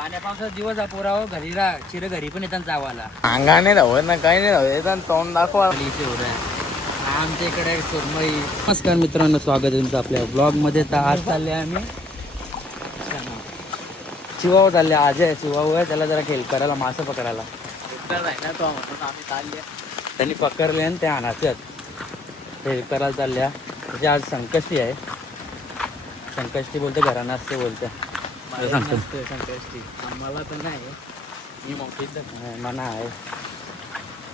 पाण्या पावसाचा दिवस हा पोराव घरी राहा चिर घरी पण येतात जावाला अंगाने धावत ना काही नाही धावत येतात तोंड दाखवा. आमच्या इकडे सुरमई. नमस्कार मित्रांनो, स्वागत आहे तुमचं आपल्या ब्लॉग मध्ये. तर आज चालले आम्ही चिवाव चालले. आज आहे चिवाव आहे, त्याला जरा खेळ करायला, मासे पकडायला. ना तो म्हणून आम्ही चालले. त्यांनी पकडले आणि ते आणायचे खेळ करायला चालल्या. म्हणजे आज संकष्टी आहे. संकष्टी बोलते, घरानं असते बोलते. संकष्टी आम्हाला तर नाही, मी मोठीच मना आहे.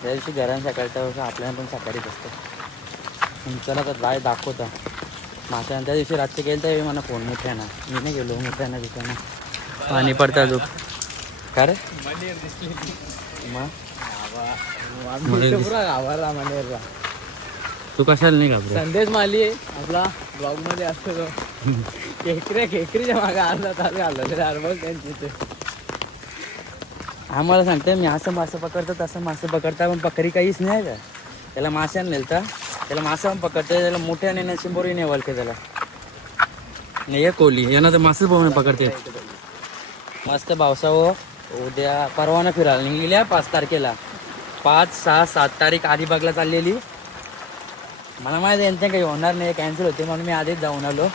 त्या दिवशी घरानं सकाळच्या आपल्याला पण सकाळीच असतं. चला तर जाय दाखवता माशांना. त्या दिवशी रात्री गेलं तर मला फोन मोठ्याना, मी नाही गेलो मोठ्याना तिथं. पाणी पडतं अजून का रे मग पुरा गावाला मनेरला. तू कशाला नाही घाबरत? संदेश माली आपला ब्लॉग मध्ये असतो. खेकरीच्या मागे अर्धा तास घालवले त्यांची ते. आम्हाला सांगते मी असं मासे पकडतो तसं मासे पकडता, पण पकडी काहीच नाही का. त्याला माशाने नेलता, त्याला मासा पण पकडते, त्याला मोठ्याने नाही शिंबोरी नाही वळते त्याला. नाही हे कोली यांना तर मासेच बघून पकडते. मस्त पावसावर उद्या परवाना फिरायला निघलेल्या 5 तारखेला. 5, 6, 7 तारीख अलिबागला चाललेली. मला माहिती यांच्या काही होणार नाही, कॅन्सल होते म्हणून मी आधीच जाऊन आलो.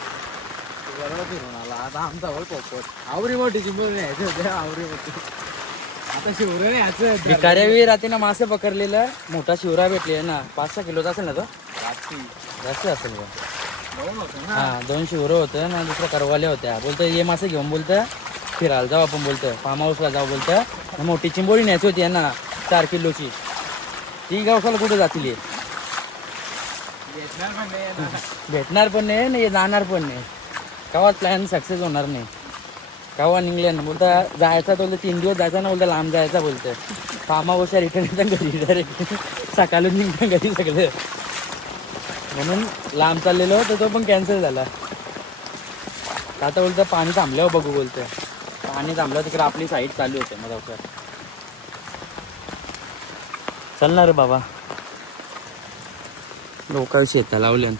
बरोबर फिरून आला. आता आमचा होय पोपट आवरी मोठी चिंबोरी न्यायचं होते. आवरी मोठी आता शिवरा न्यायचं. भिकाऱ्यावी रात्रीनं मासे पकडलेलं. मोठा शिवरा भेटले ना, 5-6 किलोचा असेल ना तो. जास्त असेल का. हा 2 शिवरं होतं ना, दुसऱ्या करवाल्या होत्या. बोलतं ये मासे घेऊन बोलतं फिरायला जाऊ आपण, बोलतं फार्म हाऊसला जाऊ बोलतं. मोठी चिंबोरी न्यायची होती ना 4 किलोची. ती गावसाला कुठं जातील? भेटणार पण नाही आणि जाणार पण नाही. केव्हा प्लॅन सक्सेस होणार नाही. केव्हा निघले ना बोलता जायचा, तो 3 दिवस जायचा ना, बोलता लांब जायचा बोलतं. फार्म हाऊसच्या रिटर्न येतात घरी डायरेक्ट. सकाळून निघतं घरी सगळं. म्हणून लांब चाललेलो तर तो पण कॅन्सल झाला. आता बोलतं पाणी थांबल्यावर बघू बोलतं. पाणी थांबलं तिकडे आपली साईड चालू होते. मग लवकर चलणार रे बाबा. लोक शेता लावल्या.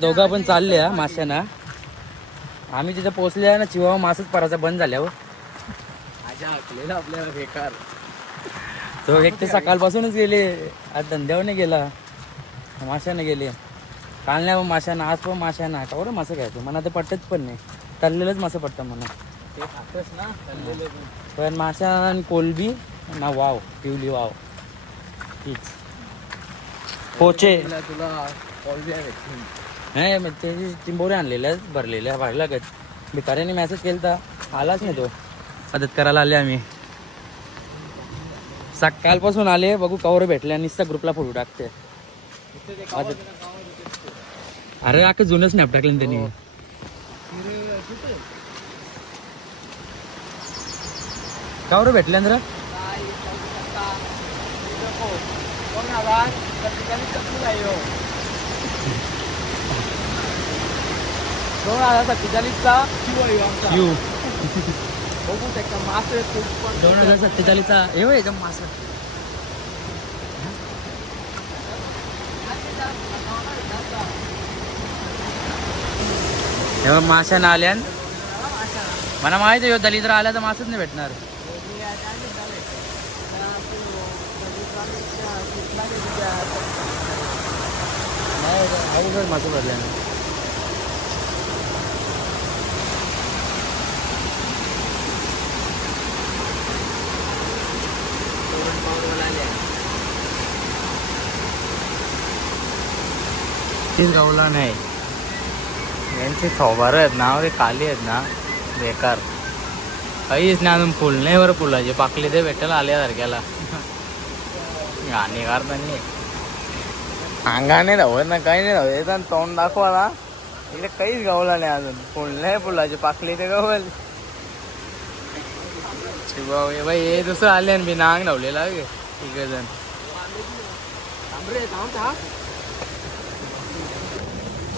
दोघा पण चालल्या माश्याना. आम्ही तिथे पोहोचल्या ना, चिवा मासच पराचा बंद झाल्यावर. आपल्याला बेकार. तो एक ते सकाळपासूनच गेले, आज धंद्यावर नाही गेला, माशाने गेले. काल नाही माशाना, आज पण माशाना. का मासे घ्यायचं म्हणा, ते पटत पण नाही. तळलेलंच मासे पडतं म्हणा. ते खातच ना तळलेले पण माशा आणि कोलबी ना, वाव पिवली वाव तीच. पोचे तुला कोलबी भेटतील. नाही मग ते चिंबोरे आणलेल्या भरलेल्या भागला गत. भिकाऱ्याने मेसेज केला तर आलाच नाही तो. मदत करायला आले आम्ही. सकाळपासून आले, बघू कवर भेटले. नुसता ग्रुपला फोटो टाकते. अरे अख्खं जुनं स्नॅप टाकलं ना त्यांनी. कवर भेटले ना 2047चा यू. बघू त्या मासे 2047चा हे होय का मासा. तेव्हा माशा ना आल्यान मला माहिती आहे, दलित आल्या तर मासच नाही भेटणार. नाही मासे भरले ना. गावला नाही. यांची थोबार आहेत ना, ते खाली आहेत ना, बेकार. काहीच नाही अजून. फुल नाही बरं, फुलाचे पाकले ते भेटेल आल्या सारख्याला. गाणी करता नाही, अंगाने धावत ना काही नाही धावत येतात तोंड दाखवा ना. इकडे काहीच गावला नाही अजून. फुल नाही, फुलाचे पाकले ते गावल. बाई हे दुसरं आले मी नांग धावलेला तिघ जण.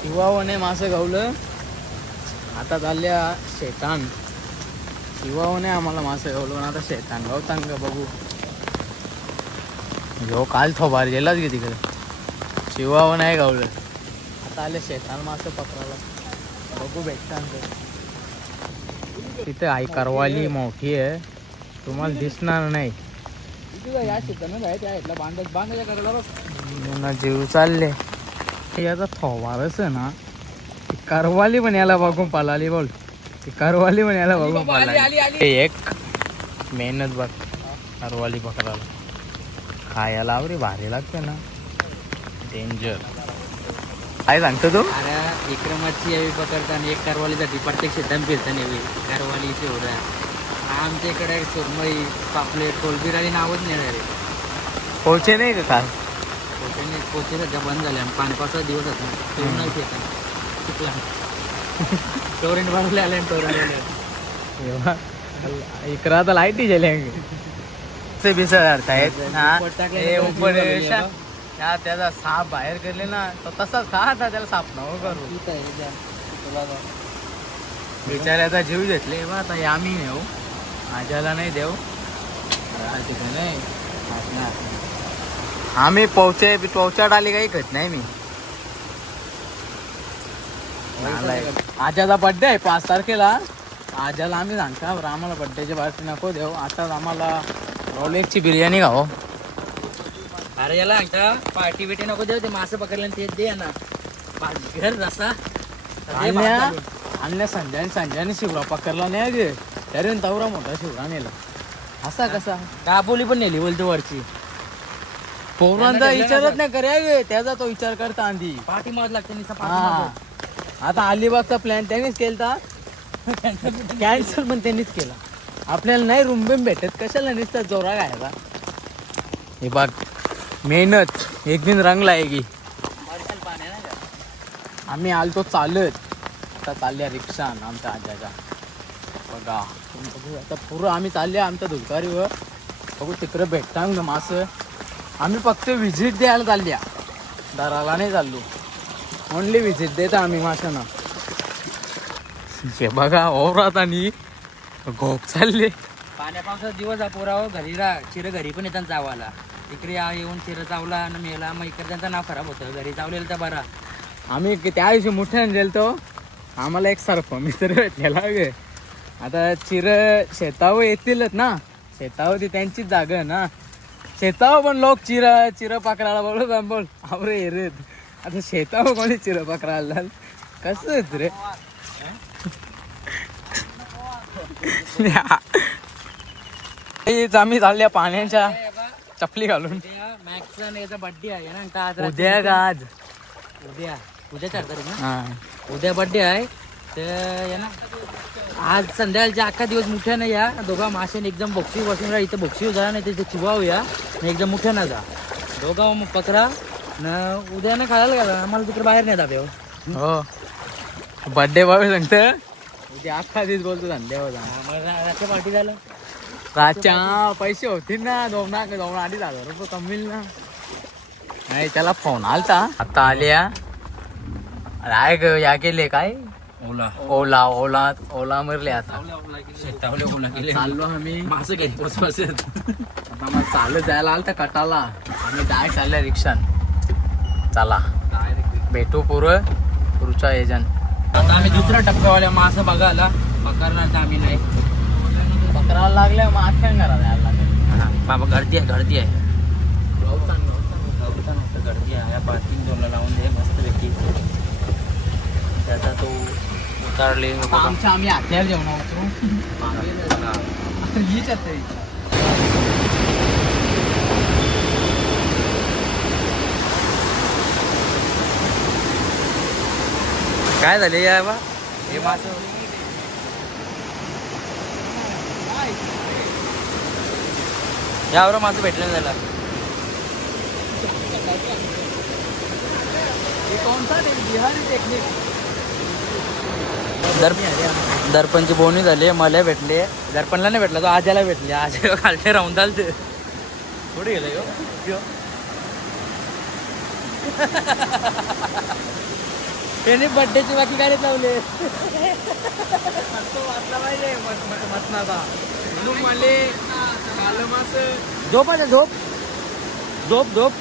शिवाने मासे गावलं. आता चालल्या शेतान. शिवाने आम्हाला मासे गावलं, आता शेतान गावतान का बघू. ह्यो काल थोबार गेलाच गे तिकडे शिवावं नाही गावलं. आता आले शेताला मासं पकडायला, बघू भेटतात. तिथे आई करवाली मोठी आहे, तुम्हाला दिसणार नाही. जीव चालले याचा थोबारच आहे ना. ती करवाली पण याला बघून पळाली बोल. ती करवाली पण याला बघून पळाली. एक मेहनत बघ करवाली पकडायला. खायला आवरी भारी लागते ना. डेंजर. काय सांगतो तू? अरे विक्रमाची यावी पकडता आणि एक कारवालीसाठी प्रत्येक शेतान फिरता नेवी कारवाली शेवडा. आमच्या इकडे सुरमई पापलेट कोलबिराली नावच नाही रे. पोचे नाही का काल? पोचे सध्या बंद झाले आणि 5-6 दिवस होता तेवढं नाही शेतात चुकला. टोरेंट बनवले आले इकडं तर लाईट गेले त्याचा साप बाहेर गेले ना तर तसाच खा. आता त्याला साप नको करू. बिचाऱ्याचा जीव घेतले बा. आता आम्ही नेऊ आज्याला नाही देऊ नाही. आम्ही पोवचाट आली काही खत नाही. मी आज्याचा बड्डे आहे 5 तारखेला. आज्याला आम्ही सांगता आम्हाला बड्डेची पार्टी नको देऊ. आता आम्हाला रोलेक्सची बिर्याणी खाऊ. अरे याला सांगता पार्टी बिटी नको देऊ. ते मासे पकडले ते दे ना घर रसा आणल्या संध्याने शिवरा पकडला नाही गे. तरी तवरा मोठा शिवरा नेला. असा कसा दाबोली पण नेली बोलतो वरची. पोरांचा विचारच नाही करे त्याचा तो विचार करता आधी पाठी माज लागते. आता अलिबागचा प्लॅन त्यांनीच केला. कॅन्सल पण त्यांनीच केला. आपल्याला नाही रूम बिम भेटत कशाला नुसता जोरा घायला. हे बघ मेहनत एक दिन रंगला आहे की. आम्ही आलतो चालत. आता चालल्या रिक्षा आमच्या आज्याच्या. बघा आता पुरं आम्ही चालले आमच्या धुलकारीवर. बघू तिकडे भेटता मासं. आम्ही फक्त व्हिजिट द्यायला चालल्या, दाराला नाही चाललो. ओनली व्हिजिट देता आम्ही माशांना. हे बघा ओरात आणि घोप चालले. पाण्या पावसाचा दिवस पोराव घरी चिरं घरी पण येतात चावाला. इकडे येऊन चिरं चावला आणि मेला. मग इकडे त्यांचं नाव खराब होतं. घरी चावलेलं तर बरा. आम्ही त्या दिवशी मोठ्याने गेलतो. आम्हाला एक सर्प मित्र भेटलेला गे. आता चिरं शेतावर येतीलच ना. शेतावर ती त्यांचीच जागा आहे ना. शेतावर पण लोक चिरं पकडायला बोल आवरे रे. आता शेतावर कोणी चिरं पकडायला कसं येत रे. आम्ही चालल्या पाण्याच्या चपली घालून. मॅक्सचा बड्डे आहे ना आज. उद्या का आज? उद्या 4 तारीख ना. उद्या बड्डे आहे तर ना. आज संध्याकाळच्या अख्खा दिवस मोठ्यानं या. दोघा माशाने एकदम बोक्सी बसून राहा. इथं बोक्सी जा नाही तिथे चिवावूया ना. एकदम मोठ्यानं जा दोघा मग पकरा ना. उद्या ना खायला घाला. आम्हाला तिकडे बाहेर नाही दाब्यावर. हो बड्डे बाबा सांगतं. उद्या अख्खा दिवस बोलतो धंद्यावर रात्री पार्टी झालं. रातच्या पैसे होतील ना. 2,000-2,500 रुपये कमील ना. नाही त्याला फोन आलता. आता आल्या राय ग या केले काय ओला मरले. आता चाललो आम्ही मासे घरी पोचवायचे. आता मला चालत जायला आलं तर कटाला. आम्ही डायरेक्ट चालल्या रिक्षान. चला भेटू पुढच्या एजन. आता आम्ही दुसऱ्या टप्प्यावाल्या मासे बघायला पकडणार तर आम्ही नाही. पकडायला लागल्या मग आख्यान करायला यायला लागेल. बाबा गर्दी आहे गर्दी आहे. गर्दी आहे. या पार्किंग झोनला लावून दे मस्त व्यक्ती. त्याचा तो उतारले. आमच्या आम्ही आत्याला जेवणार होतो. काय झाले या बा हे मास. यावर माझं भेटलं झाला. दर्पणची बोनी झाली. मला भेटले. दर्पणला नाही भेटला तो आज्याला भेटले. आज्या खालते राहून चालते. थोडी गेलं यो. त्याने बड्डेची बाकी गाडी लावले. मटणाचा झोपायचा झोप झोप झोप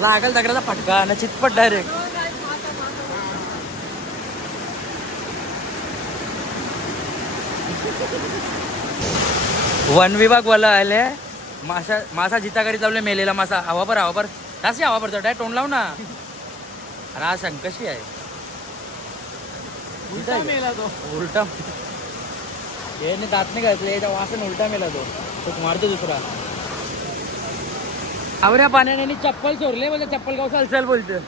लागल दगडाचा फटका ना चितपट डायरेक्ट. वन विभाग वाला आले मासा मासा जिताकडे चालले मेलेला मासा हवाभर तासी हवाभर चढाय तोंड लाव ना. आणि हा शंख कशी आहे उलटा याने दात नाही घातले याच्या वासन उलटा मेला तो मारतो दुसरा. आवऱ्या पाण्याने चप्पल चोरले बोलते चप्पल गाव चाल बोलते.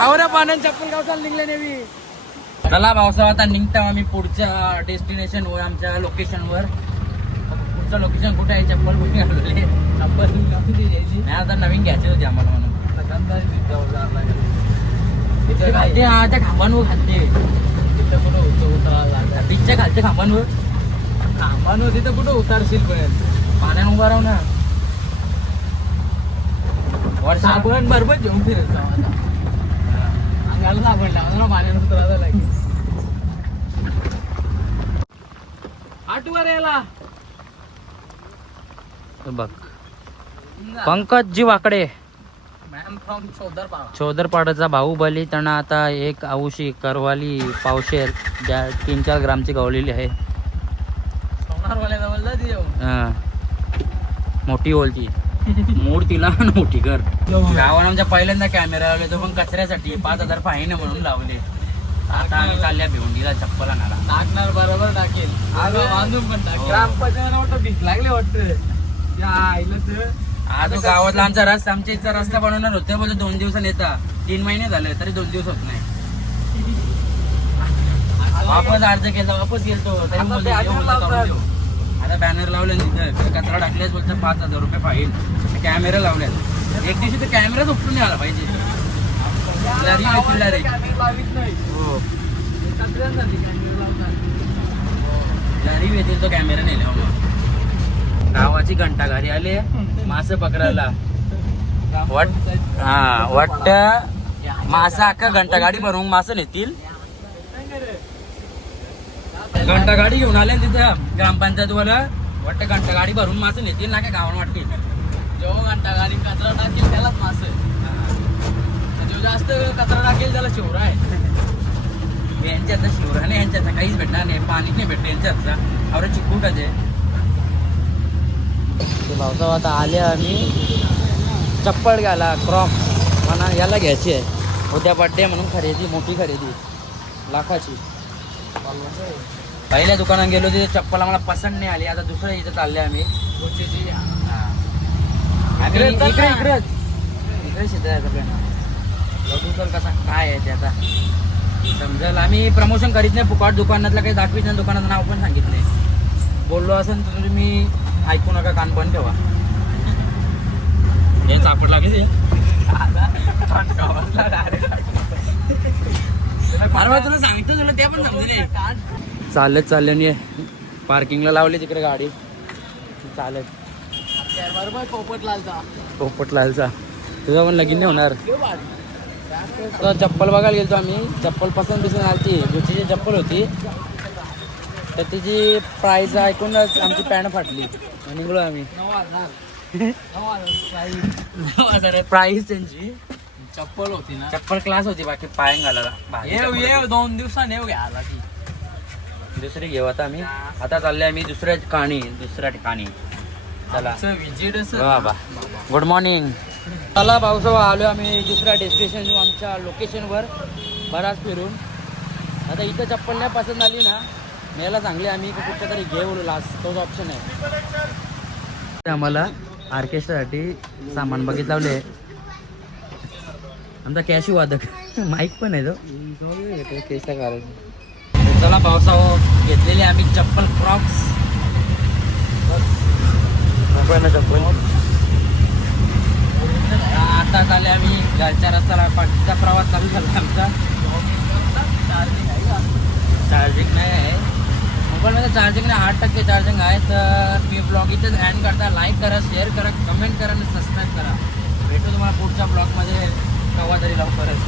आवऱ्या पाण्याने चप्पल गाव चाल निघले नेहमी. चला पावसाळा आता निघतो आम्ही पुढच्या डेस्टिनेशन वर आमच्या लोकेशन वर. पुढचं लोकेशन कुठे आहे चप्पल कुठे घालवले चप्पल नाही आता नवीन घ्यायचे होते आम्हाला म्हणून. त्या खांबांवर घालते बीचच्या खालच्या खांबांवर तिथं कुठं उतारशील पण पाण्यात उभा राहू ना. वर्षा आपण बरोबर घेऊन फिरत जाऊ आता अंगाला सापडला पाण्यात उतरायला लागेल. आठवर यायला बघ पंकजी वाकडे चौदरपाडाचा बाहुबली. त्यांना आता एक औशी करवाली पावशेर ज्या 3-4 ग्रामची गवलेली आहे. मोठी ओलती मूड तिला मोठी कर. गावाला आमच्या पहिल्यांदा कॅमेरा लावले तो पण कचऱ्यासाठी 5,000 फाईन म्हणून लावले. आता आम्ही चालल्या भिवंडीला चप्पल आणायला. टाकणार बरोबर टाकेल बांधून पण टाकेल. ग्रामपंचायत वाटतं भीक लागले वाटतं. आज गावातला आमचा रस्ता आमच्या इथचा रस्ता बनवणार होते बोलतो 2 दिवसांनी येता. 3 महिने झाले तरी 2 दिवस होत नाही. वापस अर्ज केला वापस गेलतो तरी आता बॅनर लावले तिथं कचरा टाकलेच बोलतो 5,000 रुपये फाईन. कॅमेरा लावल्यात एक दिवशी तर कॅमेराच उपटून नाही आला पाहिजे. लरी येतील तो कॅमेरा नेला. गावाची घंटा घरी आले मासे पकडायला वाटत मासा अख्खा घंटा गाडी भरून मासे नेतील. घंटा गाडी घेऊन आले तिथं ग्रामपंचायत वाला वाटतं घंटा गाडी भरून मासे नेतील ना काय गावाला वाटतील. जेव्हा घंटा गाडी कचरा टाकेल त्यालाच मासे जो जास्त कचरा टाकेल त्याला शिवरा आहे. यांच्यात शिवरा नाही यांच्यात काहीच भेटणार नाही पाणी नाही भेटत यांच्यात आवडे चिकूटच आहे. भाऊसाहेब आता आले आम्ही चप्पल घ्यायला क्रॉक्स म्हणा याला घ्यायची आहे उद्या बड्डे म्हणून खरेदी मोठी खरेदी लाखाची. पहिल्या दुकानात गेलो तिथे चप्पल आम्हाला पसंत नाही आली. आता दुसऱ्या इथं चालले आम्ही इकडे कसा काय आहे ते आता समजेल. आम्ही प्रमोशन करीत नाही फुकाट दुकानातलं काही दाखवीत नाही. दुकानाचं नाव पण सांगितलंय. बोललो असेल तर तुम्ही ऐकू नका कान बंद ठेवा. हे चापड लागले तुला सांगतो तुला ते पण समजले. चालत चालल्याने पार्किंगला लावली तिकडे गाडी चालत. पोपटलालचा तुझा पण लगीन नाही होणार. चप्पल बघायला गेलो आम्ही. चप्पल पसंत दिसून आली गुच्चीची चप्पल होती तर तिची प्राईस ऐकूनच आमची पॅन्ट फाटली. निघलो आम्ही 9,000 प्राईस त्यांची. चप्पल होती ना चप्पल क्लास होती बाकी पाय घालायला 2 दिवसांनी येऊ घ्यायला ती दुसरी घेऊ. आता आम्ही आता चालले आम्ही दुसऱ्या ठिकाणी. चला विजिट बाबा गुड मॉर्निंग. चला भाऊसाहेब आलो आम्ही दुसऱ्या डेस्टिनेशन आमच्या लोकेशनवर बराच फिरून. आता इथं चप्पल नाही पसंत आली ना मेला चांगली आम्ही कुठच्या तरी घेऊ लास्ट तोच ऑप्शन आहे. आम्हाला ऑर्केस्ट्रासाठी सामान बघित लावले. आमचा कॅशू वादक माईक पण आहे तो केसचा कारण. चला पावसाळा घेतलेली आम्ही चप्पल क्रॉक्स चप्पल. आता चालले आम्ही घरच्या रस्त्याला पाठीचा प्रवास चालू झाला आमचा. चार्जिंग नाही आहे मोबाईलमध्ये. चार्जिंग नाही 8% चार्जिंग आहे. तर मी ब्लॉग इथेच एंड करता. लाईक करा शेअर करा कमेंट करा आणि सबस्क्राईब करा. भेटू तुम्हाला पुढच्या ब्लॉगमध्ये केव्हा तरी लवकरच.